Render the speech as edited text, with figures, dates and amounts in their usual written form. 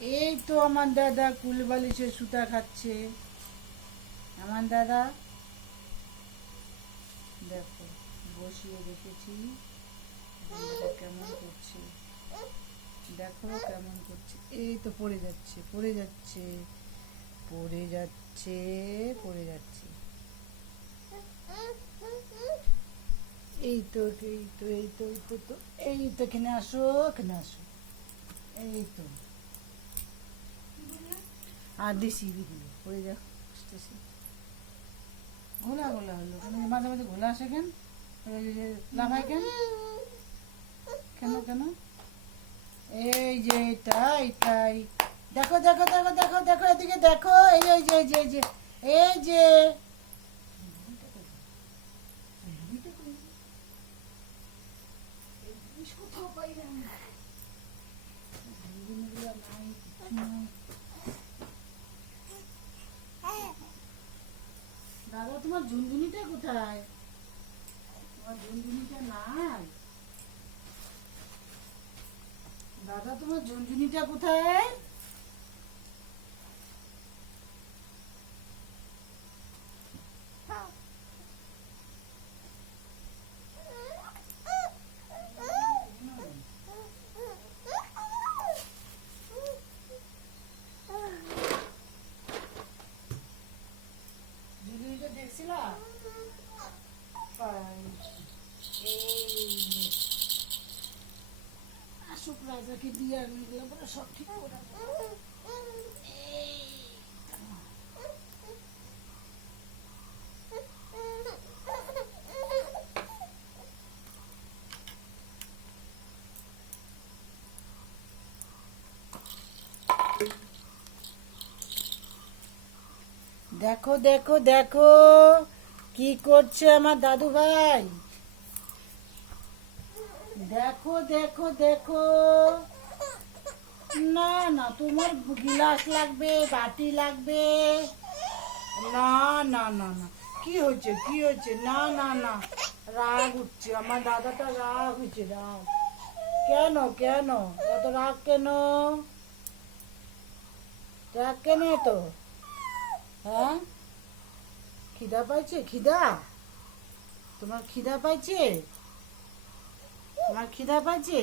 এই তো আমার দাদা কুলবালিশের সুতা খাচ্ছে। আমার দাদা দেখো বসিয়ে রেখেছি, কেমন করছে দেখো, কেমন করছে। এই তো পড়ে যাচ্ছে পড়ে যাচ্ছে পড়ে যাচ্ছে পড়ে যাচ্ছে। এই তো এই তো এই তো এই তো তো এই তো এখানে আসো, এখানে আসো। এই তো আর দিছি দিদি পড়ে যাও, আসতেছি। ঘোলা ঘোলা হলো কেন, মাঝে মাঝে ঘোলা আসে কেন, লাগাই কেন, কেন কেন? এই যে এটা এটাই, দেখো দেখো দেখো দেখো দেখো এদিকে দেখো, এই এই যে এই যে এই যে এই যে কোথাও পাই না, দাদা তোমার ঝুনঝুনিটা কোথায়? তোমার ঝুনঝুনিটা নাই দাদা, তোমার ঝুনঝুনিটা কোথায়? ঝুনঝুনিটা দেখছিলা? আসুক রাজাকে দিয়ে আমি এগুলো বলে সব ঠিক করে দেবো। দেখো দেখো দেখো কি করছে আমার দাদু ভাই, দেখো দেখো দেখো। না না, তোমার গিলাস লাগবে, বাটি লাগবে। না না না না, কি হয়েছে কি হয়েছে? না না না, রাগ উঠছে, আমার দাদাটা রাগ হচ্ছে, রাগ। কেন কেন এত রাগ কেন? রাগ কেন তো? হ্যাঁ, খিদা পাইছে? খিদা তোমার খিদা পাইছে? তোমার খিদা পাইছে?